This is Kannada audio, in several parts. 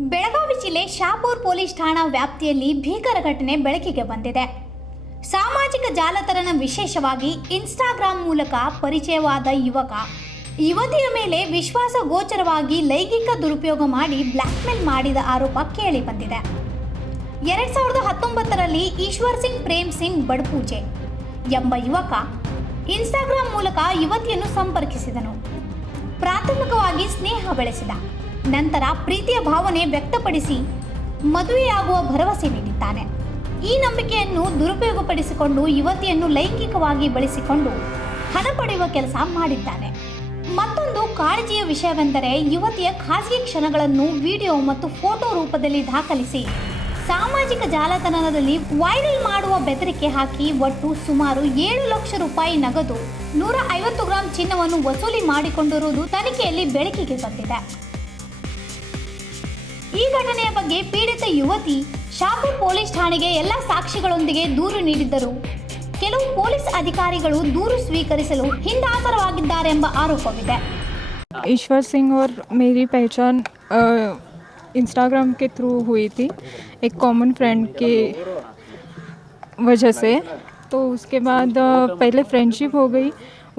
ಬೆಳಗಾವಿ ಜಿಲ್ಲೆ ಶಾಪುರ್ ಪೊಲೀಸ್ ಠಾಣಾ ವ್ಯಾಪ್ತಿಯಲ್ಲಿ ಭೀಕರ ಘಟನೆ ಬೆಳಕಿಗೆ ಬಂದಿದೆ. ಸಾಮಾಜಿಕ ಜಾಲತಾಣ ವಿಶೇಷವಾಗಿ ಇನ್ಸ್ಟಾಗ್ರಾಮ್ ಮೂಲಕ ಪರಿಚಯವಾದ ಯುವತಿಯ ಮೇಲೆ ವಿಶ್ವಾಸಗೋಚರವಾಗಿ ಲೈಂಗಿಕ ದುರುಪಯೋಗ ಮಾಡಿ ಬ್ಲ್ಯಾಕ್ಮೇಲ್ ಮಾಡಿದ ಆರೋಪ ಕೇಳಿ ಬಂದಿದೆ. 2019ರಲ್ಲಿ ಈಶ್ವರ್ ಸಿಂಗ್ ಪ್ರೇಮ್ ಸಿಂಗ್ ಬಡಪೂಜೆ ಎಂಬ ಯುವಕ ಇನ್ಸ್ಟಾಗ್ರಾಮ್ ಮೂಲಕ ಯುವತಿಯನ್ನು ಸಂಪರ್ಕಿಸಿದನು. ಪ್ರಾಥಮಿಕವಾಗಿ ಸ್ನೇಹ ಬೆಳೆಸಿದ ನಂತರ ಪ್ರೀತಿಯ ಭಾವನೆ ವ್ಯಕ್ತಪಡಿಸಿ ಮದುವೆಯಾಗುವ ಭರವಸೆ ನೀಡಿದ್ದಾನೆ. ಈ ನಂಬಿಕೆಯನ್ನು ದುರುಪಯೋಗಪಡಿಸಿಕೊಂಡು ಯುವತಿಯನ್ನು ಲೈಂಗಿಕವಾಗಿ ಬಳಸಿಕೊಂಡು ಹಣ ಪಡೆಯುವ ಕೆಲಸ ಮಾಡಿದ್ದಾನೆ. ಮತ್ತೊಂದು ಕಾಳಜಿಯ ವಿಷಯವೆಂದರೆ ಯುವತಿಯ ಖಾಸಗಿ ಕ್ಷಣಗಳನ್ನು ವಿಡಿಯೋ ಮತ್ತು ಫೋಟೋ ರೂಪದಲ್ಲಿ ದಾಖಲಿಸಿ ಸಾಮಾಜಿಕ ಜಾಲತಾಣದಲ್ಲಿ ವೈರಲ್ ಮಾಡುವ ಬೆದರಿಕೆ ಹಾಕಿ ಒಟ್ಟು ಸುಮಾರು 7 ಲಕ್ಷ ರೂಪಾಯಿ ನಗದು 150 ಗ್ರಾಂ ಚಿನ್ನವನ್ನು ವಸೂಲಿ ಮಾಡಿಕೊಂಡಿರುವುದು ತನಿಖೆಯಲ್ಲಿ ಬೆಳಕಿಗೆ ಬಂದಿದೆ. ಈ ಘಟನೆಯ ಬಗ್ಗೆ ಪೀಡಿತ ಯುವತಿ ಶಾಪುರ್ ಪೊಲೀಸ್ ಠಾಣೆಗೆ ಎಲ್ಲ ಸಾಕ್ಷಿಗಳೊಂದಿಗೆ ದೂರು ನೀಡಿದ್ದರು. ಕೆಲವು ಪೊಲೀಸ್ ಅಧಿಕಾರಿಗಳು ದೂರು ಸ್ವೀಕರಿಸಲು ಹಿಂದಾಸರವಾಗಿದ್ದಾರೆಂಬ ಆರೋಪವಿದೆ. ईश्वर सिंह और मेरी पहचान इंस्टाग्राम के थ्रू हुई थी, एक कॉमन फ्रेंड की वजह से. तो उसके बाद पहले फ्रेंडशिप हो गई,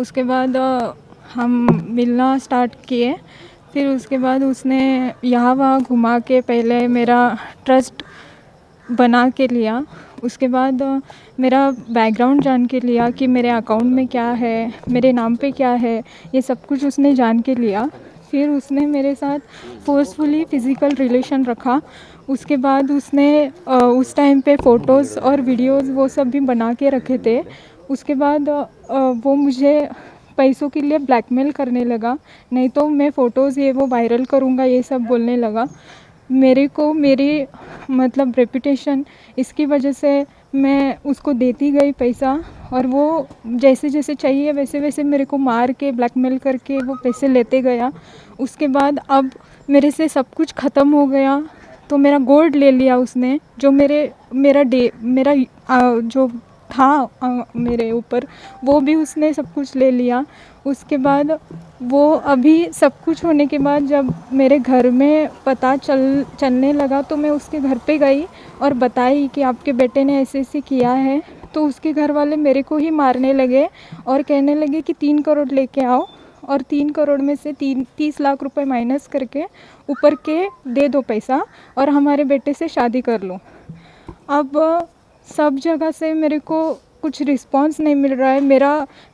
उसके बाद हम मिलना स्टार्ट किए. फिर उसके बाद उसने यहाँ वहाँ घुमा के पहले मेरा ट्रस्ट बना के लिया. उसके बाद मेरा बैकग्राउंड जान के लिया कि मेरे अकाउंट में क्या है, मेरे नाम पे क्या है, ये सब कुछ उसने जान के लिया. फिर उसने मेरे साथ फोर्सफुली फ़िज़िकल रिलेशन रखा. उसके बाद उसने उस टाइम पे फ़ोटोज़ और वीडियोज़ वो सब भी बना के रखे थे. उसके बाद वो मुझे पैसों के लिए ब्लैकमेल करने लगा, नहीं तो मैं फ़ोटोज़ ये वो वायरल करूँगा, ये सब बोलने लगा. मेरे को मेरी मतलब रेपुटेशन इसकी वजह से मैं उसको देती गई पैसा, और वो जैसे जैसे चाहिए वैसे वैसे मेरे को मार के ब्लैकमेल करके वो पैसे लेते गया. उसके बाद अब मेरे से सब कुछ ख़त्म हो गया तो मेरा गोल्ड ले लिया उसने, जो मेरा जो था मेरे ऊपर, वो भी उसने सब कुछ ले लिया. उसके बाद वो अभी सब कुछ होने के बाद जब मेरे घर में पता चलने लगा तो मैं उसके घर पे गई और बताई कि आपके बेटे ने ऐसे ऐसे किया है. तो उसके घर वाले मेरे को ही मारने लगे और कहने लगे कि 3 करोड़ लेके आओ, और 3 करोड़ में से 30 लाख रुपए माइनस करके ऊपर के दे दो पैसा और हमारे बेटे से शादी कर लो. अब सब जगह से मेरे को कुछ रिस्पांस नहीं मिल रहा है.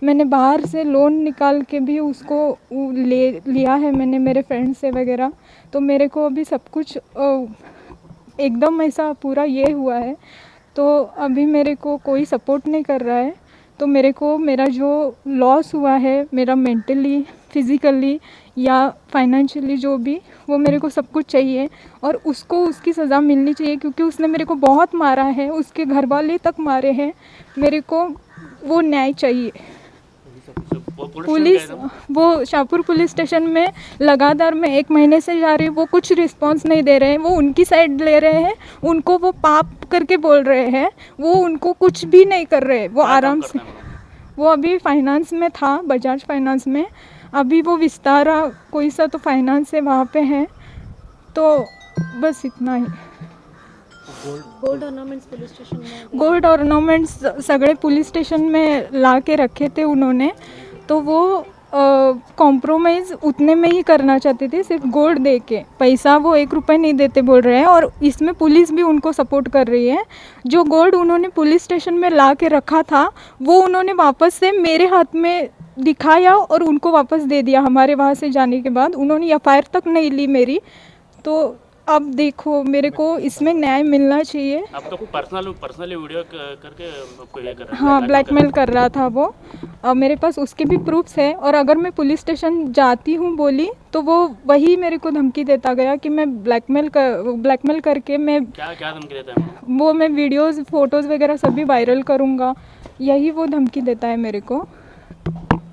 मैंने बाहर से लोन निकाल के भी उसको लिया है मैंने मेरे फ्रेंड से वगैरह. तो मेरे को अभी सब कुछ एकदम ऐसा पूरा ये हुआ है. तो अभी मेरे को कोई सपोर्ट नहीं कर रहा है. तो मेरे को मेरा जो लॉस हुआ है, मेरा मेंटली, फिज़िकली या फाइनेंशियली जो भी, वो मेरे को सब कुछ चाहिए और उसको उसकी सज़ा मिलनी चाहिए, क्योंकि उसने मेरे को बहुत मारा है, उसके घर वाले तक मारे हैं. मेरे को वो न्याय चाहिए. पुलिस वो शाहपुर पुलिस स्टेशन में लगातार मैं 1 महीने से जा रही हूँ, वो कुछ रिस्पांस नहीं दे रहे हैं. वो उनकी साइड ले रहे हैं, उनको वो पाप करके बोल रहे हैं, वो उनको कुछ भी नहीं कर रहे. वो आराम से, वो अभी फाइनेंस में था, बजाज फाइनेंस में. अभी वो विस्तारा कोई सा तो फाइनेंस है, वहाँ पे है. तो बस इतना ही. गोल्ड ऑर्नामेंट्स पुलिस स्टेशन में, गोल्ड ऑर्नामेंट्स सगळे पुलिस स्टेशन में ला के रखे थे उन्होंने. तो वो कॉम्प्रोमाइज़ उतने में ही करना चाहते थे, सिर्फ गोल्ड दे के. पैसा वो 1 रुपये नहीं देते बोल रहे हैं, और इसमें पुलिस भी उनको सपोर्ट कर रही है. जो गोल्ड उन्होंने पुलिस स्टेशन में ला के रखा था वो उन्होंने वापस से मेरे हाथ में दिखाया और उनको वापस दे दिया. हमारे वहाँ से जाने के बाद उन्होंने FIR तक नहीं ली मेरी. तो अब देखो, मेरे को इसमें न्याय मिलना चाहिए. आपका पर्सनली वीडियो करके आपको ये कर रहा है? हाँ, ब्लैकमेल कर रहा था वो. मेरे पास उसके भी प्रूफ्स है, और अगर मैं पुलिस स्टेशन जाती हूँ बोली तो वो वही मेरे को धमकी देता गया कि मैं ब्लैकमेल करके मैं क्या धमकी देता है? वो मैं वीडियोज़ फ़ोटोज़ वगैरह सभी वायरल करूँगा, यही वो धमकी देता है मेरे को.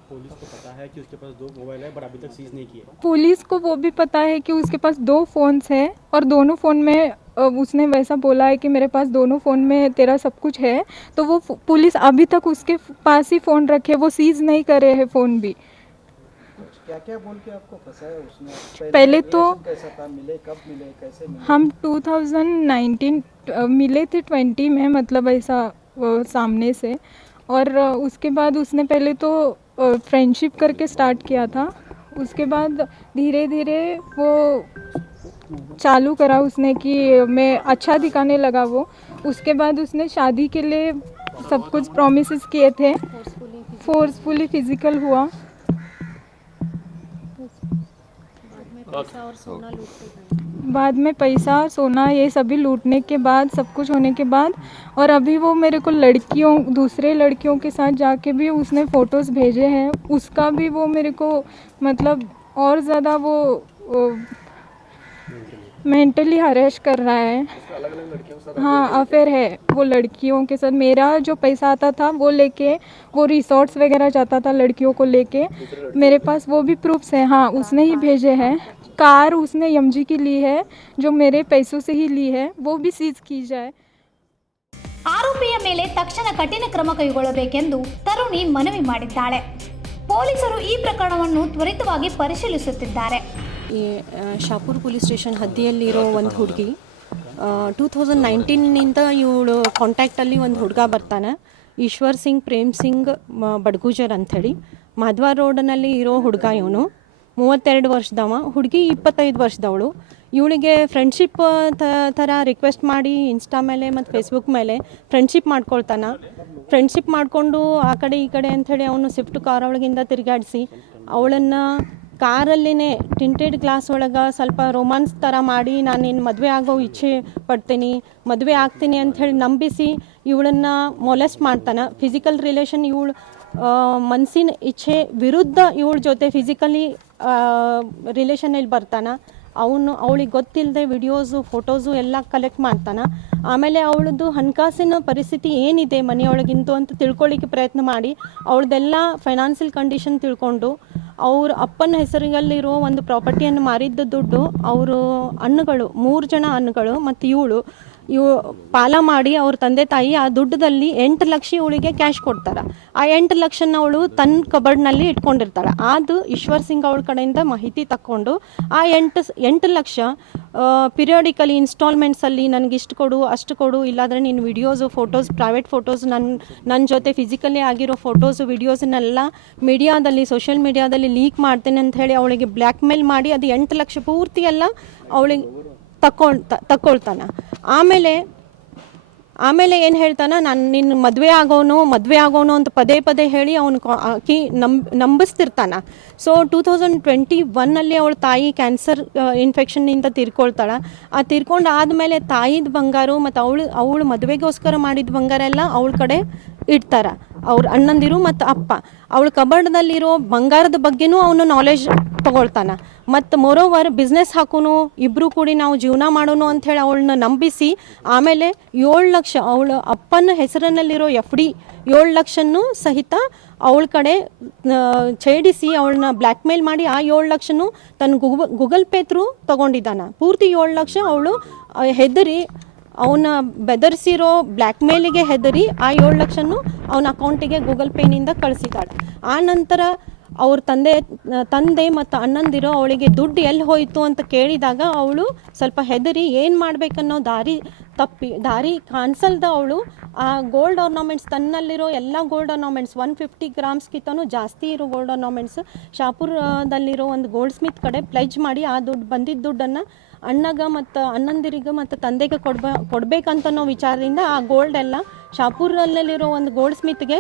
पुलिस को पता है कि उसके पास 2 मोबाइल है, पर अभी तक सीज नहीं किए. पुलिस को वो भी पता है कि उसके पास 2 फ़ोन्स हैं, और दोनों फ़ोन में उसने वैसा बोला है कि मेरे पास दोनों फ़ोन में तेरा सब कुछ है. तो वो पुलिस अभी तक उसके पास ही फ़ोन रखे, वो सीज़ नहीं करे हैं फ़ोन भी. क्या क्या बोल के आपको फंसाया उसने? पहले तो कैसा था, मिले कब मिले, कैसे मिले? हम 2019 मिले थे 20 में, मतलब ऐसा सामने से। और उसके बाद उसने पहले तो फ्रेंडशिप करके स्टार्ट किया था। उसके बाद धीरे धीरे वो चालू करा उसने कि मैं अच्छा दिखाने लगा वो। उसके बाद उसने शादी के लिए सब कुछ प्रॉमिसेस किए थे, फोर्सफुली फिजिकल हुआ। बाद में पैसा सोना ये सभी लूटने के बाद, सब कुछ होने के बाद, और अभी वो मेरे को दूसरे लड़कियों के साथ जाके भी उसने फ़ोटोज़ भेजे हैं। उसका भी वो मेरे को मतलब और ज़्यादा वो मेंटली हरेश कर रहा है। हाँ, अफेयर है वो लड़कियों के साथ। मेरा जो पैसा आता था वो लेके वो रिसोर्ट्स वगैरह जाता था लड़कियों को लेके। मेरे पास वो भी प्रूफ्स है। हाँ, उसने ही भेजे हैं। कार उसने एमजी की ली है, जो मेरे पैसों से ही ली है, वो भी सीज की जाए। ಆರೋಪಿಯ ಮೇಲೆ ತಕ್ಷಣ ಕಠಿಣ ಕ್ರಮ ಕೈಗೊಳ್ಳಬೇಕೆಂದು ತರುಣಿ ಮನವಿ ಮಾಡಿದ್ದಾಳೆ. ಪೊಲೀಸರು ಈ ಪ್ರಕರಣವನ್ನು ತ್ವರಿತವಾಗಿ ಪರಿಶೀಲಿಸುತ್ತಿದ್ದಾರೆ. ಈ ಶಾಪುರ್ ಪೊಲೀಸ್ ಸ್ಟೇಷನ್ ಹದ್ದಿಯಲ್ಲಿರೋ ಒಂದು ಹುಡುಗಿ 2019ನಿಂದ ಇವಳು ಕಾಂಟ್ಯಾಕ್ಟಲ್ಲಿ ಒಂದು ಹುಡುಗ ಬರ್ತಾನೆ, ಈಶ್ವರ್ ಸಿಂಗ್ ಪ್ರೇಮ್ ಸಿಂಗ್ ಬಡ್ಗೂಜರ್ ಅಂಥೇಳಿ. ಮಾಧವ ರೋಡ್ನಲ್ಲಿ ಇರೋ ಹುಡುಗ ಇವನು. 32 ವರ್ಷದವ, ಹುಡುಗಿ 25 ವರ್ಷದವಳು. ಇವಳಿಗೆ ಫ್ರೆಂಡ್ಶಿಪ್ ಥರ ರಿಕ್ವೆಸ್ಟ್ ಮಾಡಿ ಇನ್ಸ್ಟಾ ಮೇಲೆ ಮತ್ತು ಫೇಸ್ಬುಕ್ ಮೇಲೆ ಫ್ರೆಂಡ್ಶಿಪ್ ಮಾಡ್ಕೊಳ್ತಾನೆ. ಫ್ರೆಂಡ್ಶಿಪ್ ಮಾಡಿಕೊಂಡು ಆ ಕಡೆ ಈ ಕಡೆ ಅಂಥೇಳಿ ಅವನು ಸ್ವಿಫ್ಟ್ ಕಾರ್ ಒಳಗಿಂದ ತಿರುಗಾಡಿಸಿ ಅವಳನ್ನು ಕಾರಲ್ಲಿನೇ ಟಿಂಟೆಡ್ ಗ್ಲಾಸ್ ಒಳಗೆ ಸ್ವಲ್ಪ ರೊಮಾನ್ಸ್ ಥರ ಮಾಡಿ, ನಾನು ನಿನ್ನ ಮದುವೆ ಆಗೋ ಇಚ್ಛೆ ಪಡ್ತೀನಿ, ಮದುವೆ ಆಗ್ತೀನಿ ಅಂಥೇಳಿ ನಂಬಿಸಿ ಇವಳನ್ನು ಮೊಲೆಸ್ಟ್ ಮಾಡ್ತಾನೆ. ಫಿಸಿಕಲ್ ರಿಲೇಷನ್ ಇವಳು ಮನಸ್ಸಿನ ಇಚ್ಛೆ ವಿರುದ್ಧ ಇವಳ ಜೊತೆ ಫಿಸಿಕಲಿ ರಿಲೇಷನಲ್ಲಿ ಬರ್ತಾನೆ. ಅವಳಿಗೆ ಗೊತ್ತಿಲ್ಲದೆ ವಿಡಿಯೋಸು ಫೋಟೋಸು ಎಲ್ಲ ಕಲೆಕ್ಟ್ ಮಾಡ್ತಾನೆ. ಆಮೇಲೆ ಅವಳದ್ದು ಹಣಕಾಸಿನ ಪರಿಸ್ಥಿತಿ ಏನಿದೆ ಮನೆಯೊಳಗಿಂತು ಅಂತ ತಿಳ್ಕೊಳ್ಳಿಕ್ಕೆ ಪ್ರಯತ್ನ ಮಾಡಿ ಅವಳದೆಲ್ಲ ಫೈನಾನ್ಷಿಯಲ್ ಕಂಡೀಷನ್ ತಿಳ್ಕೊಂಡು ಅವ್ರ ಅಪ್ಪನ ಹೆಸರಿನಲ್ಲಿರೋ ಒಂದು ಪ್ರಾಪರ್ಟಿಯನ್ನು ಮಾರಿದ್ದ ದುಡ್ಡು ಅವರು ಅಣ್ಣಗಳು 3 ಜನ ಅಣ್ಣಗಳು ಮತ್ತು ಇವಳು ಪಾಲ ಮಾಡಿ ಅವ್ರ ತಂದೆ ತಾಯಿ ಆ ದುಡ್ಡದಲ್ಲಿ 8 ಲಕ್ಷ ಇವಳಿಗೆ ಕ್ಯಾಶ್ ಕೊಡ್ತಾರೆ. ಆ 8 ಲಕ್ಷನ ಅವಳು ತನ್ನ ಕಬರ್ಡ್ನಲ್ಲಿ ಇಟ್ಕೊಂಡಿರ್ತಾಳೆ. ಅದು ಈಶ್ವರ್ ಸಿಂಗ್ ಅವಳ ಕಡೆಯಿಂದ ಮಾಹಿತಿ ತಕ್ಕೊಂಡು ಆ 8 ಲಕ್ಷ ಪಿರಿಯಾಡಿಕಲಿ ಇನ್ಸ್ಟಾಲ್ಮೆಂಟ್ಸಲ್ಲಿ ನನಗೆ ಇಷ್ಟು ಕೊಡು ಅಷ್ಟು ಕೊಡು, ಇಲ್ಲಾಂದರೆ ನೀನು ವಿಡಿಯೋಸು ಫೋಟೋಸ್ ಪ್ರೈವೇಟ್ ಫೋಟೋಸ್ ನನ್ನ ಜೊತೆ ಫಿಸಿಕಲಿ ಆಗಿರೋ ಫೋಟೋಸು ವಿಡಿಯೋಸನ್ನೆಲ್ಲ ಮೀಡಿಯಾದಲ್ಲಿ ಸೋಷಿಯಲ್ ಮೀಡಿಯಾದಲ್ಲಿ ಲೀಕ್ ಮಾಡ್ತೇನೆ ಅಂತ ಹೇಳಿ ಅವಳಿಗೆ ಬ್ಲ್ಯಾಕ್ ಮೇಲ್ ಮಾಡಿ ಅದು 8 ಲಕ್ಷ ಪೂರ್ತಿ ಎಲ್ಲ ಅವಳಿಗೆ ತಗೊಳ್ತಾನೆ. ಆಮೇಲೆ ಏನು ಹೇಳ್ತಾನೆ, ನಾನು ನಿನ್ನ ಮದುವೆ ಆಗೋನು ಅಂತ ಪದೇ ಪದೇ ಹೇಳಿ ಅವನು ನಂಬಿಸ್ತಿರ್ತಾನೆ. ಸೊ 2021 ಅವಳ ತಾಯಿ ಕ್ಯಾನ್ಸರ್ ಇನ್ಫೆಕ್ಷನ್ನಿಂದ ತೀರ್ಕೊಳ್ತಾಳೆ. ಆ ತೀರ್ಕೊಂಡು ಆದಮೇಲೆ ತಾಯಿದ ಬಂಗಾರ ಮತ್ತು ಅವಳು ಮದುವೆಗೋಸ್ಕರ ಮಾಡಿದ ಬಂಗಾರ ಎಲ್ಲ ಅವಳ ಕಡೆ ಇಡ್ತಾರೆ ಅವ್ರ ಅಣ್ಣಂದಿರು ಮತ್ತು ಅಪ್ಪ. ಅವಳ ಕಬರ್ಡ್ದಲ್ಲಿರೋ ಬಂಗಾರದ ಬಗ್ಗೆನೂ ಅವನು ನಾಲೆಜ್ ತೊಗೊಳ್ತಾನೆ. ಮತ್ತು ಮೋರೋವರ್ ಬಿಸ್ನೆಸ್ ಹಾಕೋನು, ಇಬ್ಬರು ಕೂಡಿ ನಾವು ಜೀವನ ಮಾಡೋನು ಅಂಥೇಳಿ ಅವಳನ್ನ ನಂಬಿಸಿ ಆಮೇಲೆ 7 ಲಕ್ಷ ಅವಳ ಅಪ್ಪನ ಹೆಸರಿನಲ್ಲಿರೋ FD 7 ಲಕ್ಷನೂ ಸಹಿತ ಅವಳ ಕಡೆ ಛೇಡಿಸಿ ಅವಳನ್ನ ಬ್ಲ್ಯಾಕ್ ಮೇಲ್ ಮಾಡಿ ಆ 7 ಲಕ್ಷನೂ ತನ್ನ ಗೂಗಲ್ ಪೇ ಥ್ರೂ ತೊಗೊಂಡಿದ್ದಾನೆ. ಪೂರ್ತಿ 7 ಲಕ್ಷ ಅವಳು ಹೆದರಿ ಅವನ ಬೆದರಿಸಿರೋ ಬ್ಲ್ಯಾಕ್ ಮೇಲಿಗೆ ಹೆದರಿ ಆ 7 ಲಕ್ಷನೂ ಅವನ ಅಕೌಂಟಿಗೆ ಗೂಗಲ್ ಪೇನಿಂದ ಕಳಿಸಿದ್ದಾಳೆ. ಆ ನಂತರ ಅವ್ರ ತಂದೆ ಮತ್ತು ಅಣ್ಣಂದಿರೋ ಅವಳಿಗೆ ದುಡ್ಡು ಎಲ್ಲಿ ಹೋಯಿತು ಅಂತ ಕೇಳಿದಾಗ ಅವಳು ಸ್ವಲ್ಪ ಹೆದರಿ ಏನು ಮಾಡಬೇಕನ್ನೋ ದಾರಿ ಕಾಣಿಸಲ್ದ ಅವಳು ಆ ಗೋಲ್ಡ್ ಆರ್ನಾಮೆಂಟ್ಸ್, ತನ್ನಲ್ಲಿರೋ ಎಲ್ಲ ಗೋಲ್ಡ್ ಆರ್ನಾಮೆಂಟ್ಸ್ 150 ಗ್ರಾಮ್ಸ್ಗಿಂತನೂ ಜಾಸ್ತಿ ಇರೋ ಗೋಲ್ಡ್ ಆರ್ನಾಮೆಂಟ್ಸ್ ಶಾಪುರದಲ್ಲಿರೋ ಒಂದು ಗೋಲ್ಡ್ ಸ್ಮಿತ್ ಕಡೆ ಪ್ಲೆಜ್ ಮಾಡಿ ಆ ಬಂದಿದ್ದ ದುಡ್ಡನ್ನು ಅಣ್ಣಗೆ ಮತ್ತು ಅಣ್ಣಂದಿರಿಗೆ ಮತ್ತು ತಂದೆಗೆ ಕೊಡಬೇಕಂತನೋ ವಿಚಾರದಿಂದ ಆ ಗೋಲ್ಡ್ ಎಲ್ಲ ಶಾಪುರಲ್ಲಿರೋ ಒಂದು ಗೋಲ್ಡ್ ಸ್ಮಿತ್ಗೆ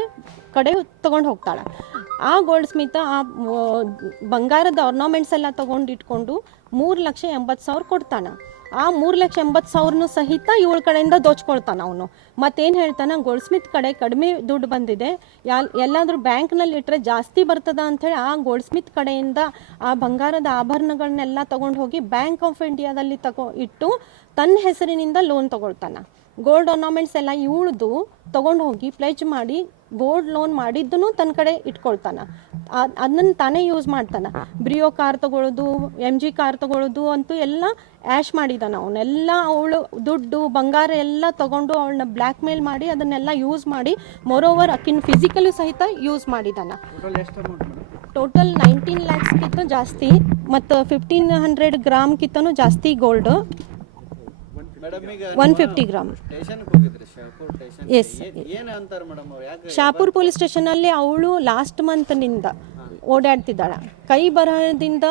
ಕಡೆ ತೊಗೊಂಡು ಹೋಗ್ತಾಳೆ. ಆ ಗೋಲ್ಡ್ ಸ್ಮಿತ್ ಆ ಬಂಗಾರದ ಆರ್ನಾಮೆಂಟ್ಸ್ ಎಲ್ಲ ತೊಗೊಂಡಿಟ್ಕೊಂಡು 3,80,000 ಕೊಡ್ತಾನೆ. ಆ 3,80,000 ಸಹಿತ ಇವಳ ಕಡೆಯಿಂದ ದೋಚ್ಕೊಳ್ತಾನೆ ಅವನು. ಮತ್ತೇನು ಹೇಳ್ತಾನೆ, ಗೋಲ್ಡ್ ಸ್ಮಿತ್ ಕಡೆ ಕಡಿಮೆ ದುಡ್ಡು ಬಂದಿದೆ, ಎಲ್ಲಾದರೂ ಬ್ಯಾಂಕ್ನಲ್ಲಿ ಇಟ್ಟರೆ ಜಾಸ್ತಿ ಬರ್ತದ ಅಂಥೇಳಿ ಆ ಗೋಲ್ಡ್ ಸ್ಮಿತ್ ಕಡೆಯಿಂದ ಆ ಬಂಗಾರದ ಆಭರಣಗಳನ್ನೆಲ್ಲ ತೊಗೊಂಡು ಹೋಗಿ ಬ್ಯಾಂಕ್ ಆಫ್ ಇಂಡಿಯಾದಲ್ಲಿ ಇಟ್ಟು ತನ್ನ ಹೆಸರಿನಿಂದ ಲೋನ್ ತೊಗೊಳ್ತಾನೆ. ಗೋಲ್ಡ್ ಆರ್ನಾಮೆಂಟ್ಸ್ ಎಲ್ಲ ಇವಳದು ತೊಗೊಂಡು ಹೋಗಿ ಪ್ಲೆಜ್ ಮಾಡಿ ಗೋಲ್ಡ್ ಲೋನ್ ಮಾಡಿದ್ದೂ ತನ್ನ ಕಡೆ ಇಟ್ಕೊಳ್ತಾನೆ. ಅದನ್ನು ತಾನೇ ಯೂಸ್ ಮಾಡ್ತಾನೆ. ಬ್ರಿಯೋ ಕಾರ್ ತೊಗೊಳ್ಳೋದು, MG ಕಾರ್ ತೊಗೊಳ್ಳೋದು ಅಂತೂ ಎಲ್ಲ ಆ್ಯಶ್ ಮಾಡಿದ್ದಾನೆ ಅವನ್ನೆಲ್ಲ. ಅವಳು ದುಡ್ಡು ಬಂಗಾರ ಎಲ್ಲ ತೊಗೊಂಡು ಅವಳನ್ನ ಬ್ಲ್ಯಾಕ್ ಮೇಲ್ ಮಾಡಿ ಅದನ್ನೆಲ್ಲ ಯೂಸ್ ಮಾಡಿ ಮೋರೋವರ್ ಅಕ್ಕಿನ ಫಿಸಿಕಲಿ ಸಹಿತ ಯೂಸ್ ಮಾಡಿದ್ದಾನೆ. ಟೋಟಲ್ 19 ಲ್ಯಾಕ್ಸ್ಗಿಂತ ಜಾಸ್ತಿ ಮತ್ತು 1500 ಗ್ರಾಮ್ಗಿಂತನೂ ಜಾಸ್ತಿ ಗೋಲ್ಡ್, ಮೇಡಮ್ ಈಗ 150 ಗ್ರಾಮ್. ಸ್ಟೇಷನ್ಗೆ ಹೋಗಿದ್ರಿ ಶಾಪುರ್ ಸ್ಟೇಷನ್? ಎಸ್, ಏನು ಅಂತಾರೆ ಮೇಡಮ್ ಅವ್ರು? ಯಾಕೆ ಶಾಪುರ್ ಪೊಲೀಸ್ ಸ್ಟೇಷನಲ್ಲಿ ಅವಳು ಲಾಸ್ಟ್ ಮಂತ್ನಿಂದ ಓಡಾಡ್ತಿದ್ದಾಳೆ. ಕೈ ಬರಹದಿಂದ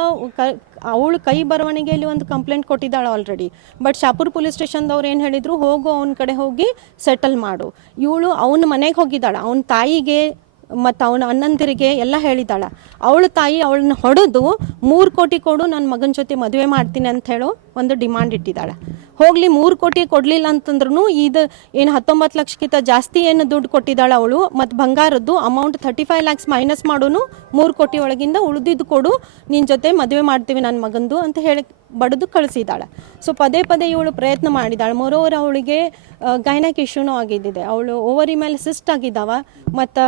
ಅವಳು ಕೈ ಬರವಣಿಗೆಯಲ್ಲಿ ಒಂದು ಕಂಪ್ಲೇಂಟ್ ಕೊಟ್ಟಿದ್ದಾಳೆ ಆಲ್ರೆಡಿ. ಬಟ್ ಶಾಪುರ್ ಪೊಲೀಸ್ ಸ್ಟೇಷನ್ದವ್ರು ಏನು ಹೇಳಿದರು, ಹೋಗು ಅವನ ಕಡೆ ಹೋಗಿ ಸೆಟಲ್ ಮಾಡು. ಇವಳು ಅವನ ಮನೆಗೆ ಹೋಗಿದ್ದಾಳೆ, ಅವನ ತಾಯಿಗೆ ಮತ್ತು ಅವನ ಅಣ್ಣಂದಿರಿಗೆ ಎಲ್ಲ ಹೇಳಿದ್ದಾಳೆ. ಅವಳ ತಾಯಿ ಅವಳನ್ನ ಹೊಡೆದು 3 ಕೋಟಿ ಕೊಡು, ನನ್ನ ಮಗನ ಜೊತೆ ಮದುವೆ ಮಾಡ್ತೀನಿ ಅಂತ ಹೇಳೋ ಒಂದು ಡಿಮಾಂಡ್ ಇಟ್ಟಿದ್ದಾಳೆ. ಹೋಗಲಿ 3 ಕೋಟಿ ಕೊಡಲಿಲ್ಲ ಅಂತಂದ್ರೂ ಇದು ಏನು 19 ಲಕ್ಷಕ್ಕಿಂತ ಜಾಸ್ತಿ ಏನು ದುಡ್ಡು ಕೊಟ್ಟಿದ್ದಾಳೆ ಅವಳು. ಮತ್ತು ಬಂಗಾರದ್ದು ಅಮೌಂಟ್ 35 ಲ್ಯಾಕ್ಸ್ ಮೈನಸ್ ಮಾಡೋನು 3 ಕೋಟಿ ಒಳಗಿಂದ ಉಳಿದಿದ್ದು ಕೊಡು, ನಿನ್ನ ಜೊತೆ ಮದುವೆ ಮಾಡ್ತೀವಿ ನನ್ನ ಮಗಂದು ಅಂತ ಹೇಳಿ ಬಡಿದು ಕಳಿಸಿದ್ದಾಳೆ. ಸೊ ಪದೇ ಪದೇ ಇವಳು ಪ್ರಯತ್ನ ಮಾಡಿದ್ದಾಳೆ. ಮೋರೋವರ್ ಅವಳಿಗೆ ಗೈನಕ್ ಇಶ್ಯೂನೂ ಆಗಿದ್ದಿದೆ, ಅವಳು ಓವರಿ ಮೇಲೆ ಸಿಸ್ಟ್ ಆಗಿದ್ದಾವ ಮತ್ತು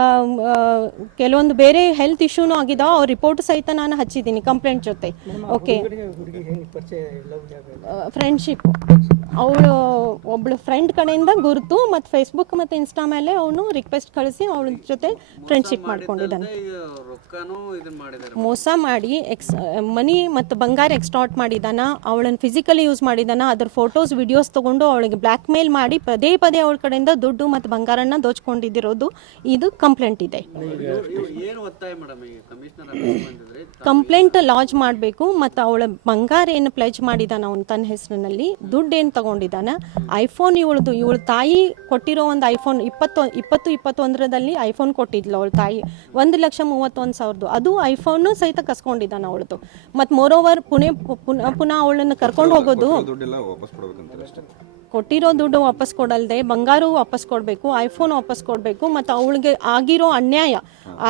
ಕೆಲವೊಂದು ಬೇರೆ ಹೆಲ್ತ್ ಇಶ್ಯೂನೂ ಆಗಿದ್ದಾವೆ. ಅವ್ರ ರಿಪೋರ್ಟ್ ಸಹಿತ ನಾನು ಹಚ್ಚಿದ್ದೀನಿ ಕಂಪ್ಲೇಂಟ್ ಜೊತೆ. ಓಕೆ, ಫ್ರೆಂಡ್ಶಿಪ್, ಅವಳು ಒಬ್ಳು ಫ್ರೆಂಡ್ ಕಡೆಯಿಂದ ಗುರುತು ಮತ್ತು ಫೇಸ್ಬುಕ್ ಮತ್ತು ಇನ್ಸ್ಟಾ ಮೇಲೆ ಅವನು ರಿಕ್ವೆಸ್ಟ್ ಕಳಿಸಿ ಅವಳ ಜೊತೆ ಫ್ರೆಂಡ್ಶಿಪ್ ಮಾಡ್ಕೊಂಡಿದ್ದಾನೆ. ರೊಕ್ಕನೂ ಇದನ್ನ ಮಾಡಿದ್ದಾರೆ, ಮೋಸ ಮಾಡಿ ಮನಿ ಮತ್ತು ಬಂಗಾರ ಎಕ್ಸ್ಟಾರ್ಟ್ ಮಾಡಿದ್ದಾನ, ಅವಳನ್ನು ಫಿಸಿಕಲಿ ಯೂಸ್ ಮಾಡಿದ್ದಾನ. ಅದರ ಫೋಟೋಸ್ ವಿಡಿಯೋಸ್ ತೊಗೊಂಡು ಅವಳಿಗೆ ಬ್ಲ್ಯಾಕ್ ಮೇಲ್ ಮಾಡಿ ಪದೇ ಪದೇ ಅವಳ ಕಡೆಯಿಂದ ದುಡ್ಡು ಮತ್ತು ಬಂಗಾರನ ದೋಚ್ಕೊಂಡಿದ್ದಿರೋದು ಇದು ಕಂಪ್ಲೇಂಟ್ ಇದೆ. ಏನು ಒತ್ತಾಯ ಮೇಡಮ್? ಈಗ ಕಮಿಷನರ್ ಬಂದಿದ್ರೆ ಕಂಪ್ಲೇಂಟ್ ಲಾಂಚ್ ಮಾಡಬೇಕು ಮತ್ತು ಅವಳ ಬಂಗಾರ ಏನು ಪ್ಲೆಜ್ ಮಾಡಿದಾನ ಅವನು ತನ್ನ ಹೆಸರಿನಲ್ಲಿ, ದುಡ್ಡು ಏನು ತಗೊಂಡಿದ್ದಾನ, ಐಫೋನ್ ಇವಳ ತಾಯಿ ಕೊಟ್ಟಿರೋ ಒಂದು ಐಫೋನ್ 21ರಲ್ಲಿ ಐಫೋನ್ ಕೊಟ್ಟಿದ್ಲು ಅವಳ ತಾಯಿ, 1,31,000, ಅದು ಐಫೋನ್ ಸಹಿತ ಕಸ್ಕೊಂಡಿದ್ದಾನ ಅವಳದು. ಮತ್ತು ಮೋರೋವರ್ ಪುನಃ ಅವಳನ್ನು ಕರ್ಕೊಂಡು ಹೋಗೋದು, ಕೊಟ್ಟಿರೋ ದುಡ್ಡು ವಾಪಸ್ ಕೊಡಲ್ದೆ ಬಂಗಾರ ವಾಪಸ್ ಕೊಡಬೇಕು, ಐಫೋನ್ ವಾಪಸ್ ಕೊಡಬೇಕು. ಮತ್ತು ಅವಳಿಗೆ ಆಗಿರೋ ಅನ್ಯಾಯ,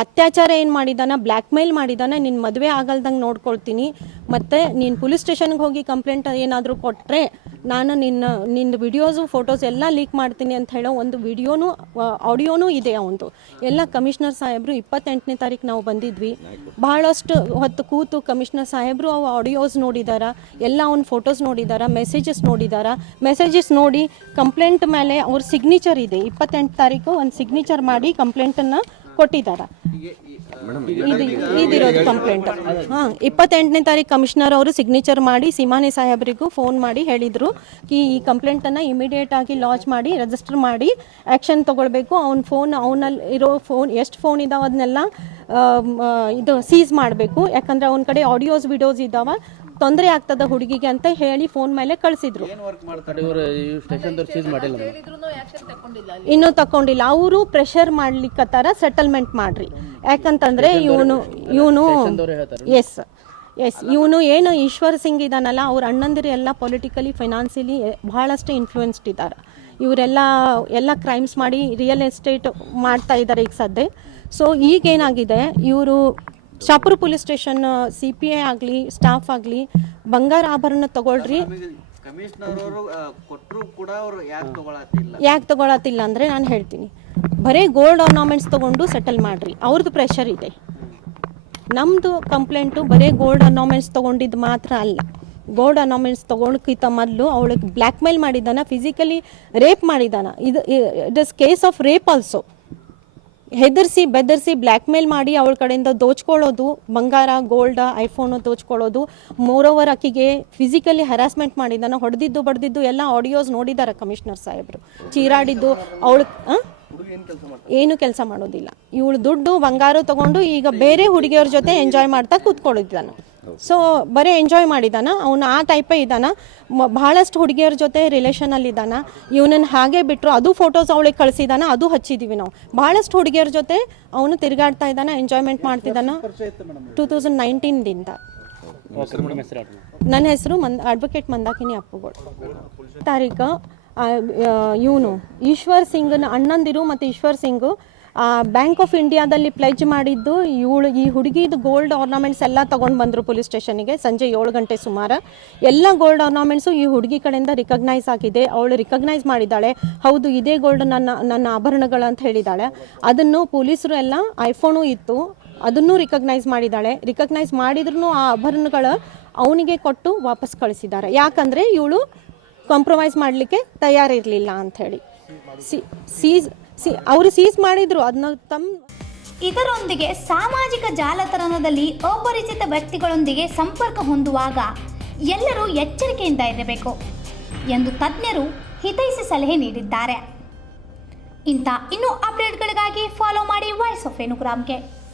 ಅತ್ಯಾಚಾರ ಏನು ಮಾಡಿದಾನ, ಬ್ಲ್ಯಾಕ್ ಮೇಲ್ ಮಾಡಿದಾನ, ನಿನ್ನ ಮದುವೆ ಆಗಲ್ದಂಗೆ ನೋಡ್ಕೊಳ್ತೀನಿ, ಮತ್ತು ನೀನು ಪೊಲೀಸ್ ಸ್ಟೇಷನ್ಗೆ ಹೋಗಿ ಕಂಪ್ಲೇಂಟ್ ಏನಾದರೂ ಕೊಟ್ಟರೆ ನಾನು ನಿನ್ನ ವಿಡಿಯೋಸು ಫೋಟೋಸ್ ಎಲ್ಲ ಲೀಕ್ ಮಾಡ್ತೀನಿ ಅಂತ ಹೇಳೋ ಒಂದು ವಿಡಿಯೋನೂ ಆಡಿಯೋನೂ ಇದೆ ಅವಂದು. ಎಲ್ಲ ಕಮಿಷನರ್ ಸಾಹೇಬರು 28ನೇ ತಾರೀಕು ನಾವು ಬಂದಿದ್ವಿ, ಬಹಳಷ್ಟು ಹೊತ್ತು ಕೂತು ಕಮಿಷನರ್ ಸಾಹೇಬರು ಅವು ಆಡಿಯೋಸ್ ನೋಡಿದಾರ, ಎಲ್ಲ ಅವ್ನ ಫೋಟೋಸ್ ನೋಡಿದಾರ, ಮೆಸೇಜಸ್ ನೋಡಿ ಕಂಪ್ಲೇಂಟ್ ಮೇಲೆ ಅವ್ರ ಸಿಗ್ನೇಚರ್ ಇದೆ. 28 ತಾರೀಕು ಒಂದು ಸಿಗ್ನೇಚರ್ ಮಾಡಿ ಕಂಪ್ಲೇಂಟನ್ನು ಕೊಟ್ಟಿದ್ದಾರೆ. ಇದಿರೋದು ಕಂಪ್ಲೇಂಟ್. 28ನೇ ತಾರೀಕು ಕಮಿಷನರ್ ಅವರು ಸಿಗ್ನೇಚರ್ ಮಾಡಿ ಸಿಮಾನಿ ಸಾಹೇಬರಿಗೂ ಫೋನ್ ಮಾಡಿ ಹೇಳಿದರು ಈ ಕಂಪ್ಲೇಂಟನ್ನು ಇಮಿಡಿಯೇಟ್ ಆಗಿ ಲಾಂಚ್ ಮಾಡಿ ರಿಜಿಸ್ಟರ್ ಮಾಡಿ ಆ್ಯಕ್ಷನ್ ತೊಗೊಳ್ಬೇಕು. ಅವನಲ್ಲಿ ಇರೋ ಫೋನ್ ಎಷ್ಟು ಫೋನ್ ಇದಾವೆ ಅದನ್ನೆಲ್ಲ ಇದು ಸೀಸ್ ಮಾಡಬೇಕು, ಯಾಕಂದರೆ ಅವನ ಕಡೆ ಆಡಿಯೋಸ್ ವಿಡಿಯೋಸ್ ಇದ್ದಾವೆ, ತೊಂದರೆ ಆಗ್ತದ ಹುಡುಗಿಗೆ ಅಂತ ಹೇಳಿ ಫೋನ್ ಮೇಲೆ ಕಳಿಸಿದ್ರು. ಇನ್ನೂ ತಗೊಂಡಿಲ್ಲ, ಅವರು ಪ್ರೆಷರ್ ಮಾಡ್ಲಿಕ್ಕತ್ತಾರ ಸೆಟಲ್ಮೆಂಟ್ ಮಾಡ್ರಿ, ಯಾಕಂತಂದ್ರೆ ಇವನು ಇವನು ಏನು ಈಶ್ವರ್ ಸಿಂಗ್ ಇದಾನಲ್ಲ, ಅವ್ರ ಅಣ್ಣಂದಿರು ಎಲ್ಲ ಪೊಲಿಟಿಕಲಿ ಫೈನಾನ್ಸಿಯಲಿ ಬಹಳಷ್ಟು ಇನ್ಫ್ಲೂಯೆನ್ಸ್ಡ್ ಇದ್ದಾರೆ. ಇವರೆಲ್ಲ ಕ್ರೈಮ್ಸ್ ಮಾಡಿ ರಿಯಲ್ ಎಸ್ಟೇಟ್ ಮಾಡ್ತಾ ಇದ್ದಾರೆ ಈಗ ಸದ್ಯ. ಸೊ ಈಗೇನಾಗಿದೆ, ಇವರು ಶಾಪುರ್ ಪೊಲೀಸ್ ಸ್ಟೇಷನ್ CPI ಆಗಲಿ ಸ್ಟಾಫ್ ಆಗಲಿ ಬಂಗಾರ ಆಭರಣ ತಗೊಳ್ರಿ, ಕಮಿಷನರ್ ಅವರು ಕೊಟ್ಟರು ಕೂಡ ಅವರು ಯಾಕೆ ತಗೊಳತ್ತಿಲ್ಲ ಅಂದರೆ ನಾನು ಹೇಳ್ತೀನಿ, ಬರೀ ಗೋಲ್ಡ್ ಆರ್ನಾಮೆಂಟ್ಸ್ ತೊಗೊಂಡು ಸೆಟಲ್ ಮಾಡಿರಿ, ಅವ್ರದ್ದು ಪ್ರೆಷರ್ ಇದೆ. ನಮ್ಮದು ಕಂಪ್ಲೇಂಟು ಬರೀ ಗೋಲ್ಡ್ ಆರ್ನಾಮೆಂಟ್ಸ್ ತೊಗೊಂಡಿದ್ದು ಮಾತ್ರ ಅಲ್ಲ, ಗೋಲ್ಡ್ ಆರ್ನಾಮೆಂಟ್ಸ್ ತೊಗೊಳಕ್ಕಿಂತ ಮೊದಲು ಅವಳಿಗೆ ಬ್ಲ್ಯಾಕ್ ಮೇಲ್ ಮಾಡಿದ್ದಾನ, ಫಿಸಿಕಲಿ ರೇಪ್ ಮಾಡಿದ್ದಾನ. It is case of rape also. ಹೆದರ್ಸಿ ಬೆದರ್ಸಿ ಬ್ಲ್ಯಾಕ್ ಮೇಲ್ ಮಾಡಿ ಅವಳ ಕಡೆಯಿಂದ ದೋಚ್ಕೊಳ್ಳೋದು, ಬಂಗಾರ ಗೋಲ್ಡ್ ಐಫೋನು ದೋಚ್ಕೊಳ್ಳೋದು. ಮೋರೋವರ್ ಆಕಿಗೆ ಫಿಸಿಕಲಿ ಹರಾಸ್ಮೆಂಟ್ ಮಾಡಿದ್ದಾನ, ಹೊಡೆದಿದ್ದು ಬಡ್ದಿದ್ದು ಎಲ್ಲ ಆಡಿಯೋಸ್ ನೋಡಿದ್ದಾರೆ ಕಮಿಷನರ್ ಸಾಹೇಬರು. ಚೀರಾಡಿದ್ದು ಅವಳು ಏನು ಕೆಲಸ ಮಾಡೋದಿಲ್ಲ, ಇವಳು ದುಡ್ಡು ಬಂಗಾರ ತಗೊಂಡು ಈಗ ಬೇರೆ ಹುಡುಗಿಯವ್ರ ಜೊತೆ ಎಂಜಾಯ್ ಮಾಡ್ತಾ ಕೂತ್ಕೊಂಡಿದ್ದಾನ. ಸೊ ಬರೀ ಎಂಜಾಯ್ ಮಾಡಿದ್ದಾನ ಅವನು, ಆ ಟೈಪೇ ಇದ್ದಾನ. ಬಹಳಷ್ಟು ಹುಡುಗಿಯರ ಜೊತೆ ರಿಲೇಷನಲ್ಲಿದ್ದಾನ. ಇವನನ್ನು ಹಾಗೆ ಬಿಟ್ಟರು, ಅದು ಫೋಟೋಸ್ ಅವಳಿಗೆ ಕಳಿಸಿದಾನ, ಅದು ಹಚ್ಚಿದ್ದೀವಿ ನಾವು. ಬಹಳಷ್ಟು ಹುಡುಗಿಯರ ಜೊತೆ ಅವನು ತಿರುಗಾಡ್ತಾ ಇದ್ದಾನ, ಎಂಜಾಯ್ಮೆಂಟ್ ಮಾಡ್ತಿದ್ದಾನ 2019ದಿಂದ. ನನ್ನ ಹೆಸರು ಅಡ್ವೊಕೇಟ್ ಮಂದಾಕಿನಿ ಅಪ್ಪುಗೋಳು. ತಾರೀಕು ಇವನು ಈಶ್ವರ್ ಸಿಂಗ್ನ ಅಣ್ಣಂದಿರು ಮತ್ತು ಈಶ್ವರ್ ಸಿಂಗು ಬ್ಯಾಂಕ್ ಆಫ್ ಇಂಡಿಯಾದಲ್ಲಿ ಪ್ಲೆಜ್ ಮಾಡಿದ್ದು ಈ ಹುಡುಗಿದು ಗೋಲ್ಡ್ ಆರ್ನಾಮೆಂಟ್ಸ್ ಎಲ್ಲ ತೊಗೊಂಡು ಬಂದರು ಪೊಲೀಸ್ ಸ್ಟೇಷನಿಗೆ ಸಂಜೆ 7 ಗಂಟೆ ಸುಮಾರು. ಎಲ್ಲ ಗೋಲ್ಡ್ ಆರ್ನಾಮೆಂಟ್ಸು ಈ ಹುಡುಗಿ ಕಡೆಯಿಂದ ರಿಕಗ್ನೈಸ್ ಆಗಿದೆ. ಅವಳು ರಿಕಗ್ನೈಸ್ ಮಾಡಿದ್ದಾಳೆ, ಹೌದು ಇದೇ ಗೋಲ್ಡ್ ನನ್ನ ಆಭರಣಗಳು ಅಂತ ಹೇಳಿದ್ದಾಳೆ. ಅದನ್ನು ಪೊಲೀಸರು ಎಲ್ಲ ಐಫೋನು ಇತ್ತು, ಅದನ್ನು ರಿಕಗ್ನೈಸ್ ಮಾಡಿದ್ದಾಳೆ. ರಿಕಗ್ನೈಸ್ ಮಾಡಿದ್ರೂ ಆ ಆಭರಣಗಳು ಅವನಿಗೆ ಕೊಟ್ಟು ವಾಪಸ್ ಕಳಿಸಿದ್ದಾರೆ, ಯಾಕಂದರೆ ಇವಳು ಕಾಂಪ್ರಮೈಸ್ ಮಾಡಲಿಕ್ಕೆ ತಯಾರಿರಲಿಲ್ಲ ಅಂಥೇಳಿ. ಅವರು ಸೀಸ್ ಮಾಡಿದರು ಅದನ್ನ ಇದರೊಂದಿಗೆ ಸಾಮಾಜಿಕ ಜಾಲತಾಣದಲ್ಲಿ ಅಪರಿಚಿತ ವ್ಯಕ್ತಿಗಳೊಂದಿಗೆ ಸಂಪರ್ಕ ಹೊಂದುವಾಗ ಎಲ್ಲರೂ ಎಚ್ಚರಿಕೆಯಿಂದ ಇರಬೇಕು ಎಂದು ತಜ್ಞರು ಹಿತೈಷಿ ಸಲಹೆ ನೀಡಿದ್ದಾರೆ. ಇಂಥ ಇನ್ನೂ ಅಪ್ಡೇಟ್ಗಳಿಗಾಗಿ ಫಾಲೋ ಮಾಡಿ ವಾಯ್ಸ್ ಆಫ್ ರೇಣುಗ್ರಾಮ್ಗೆ.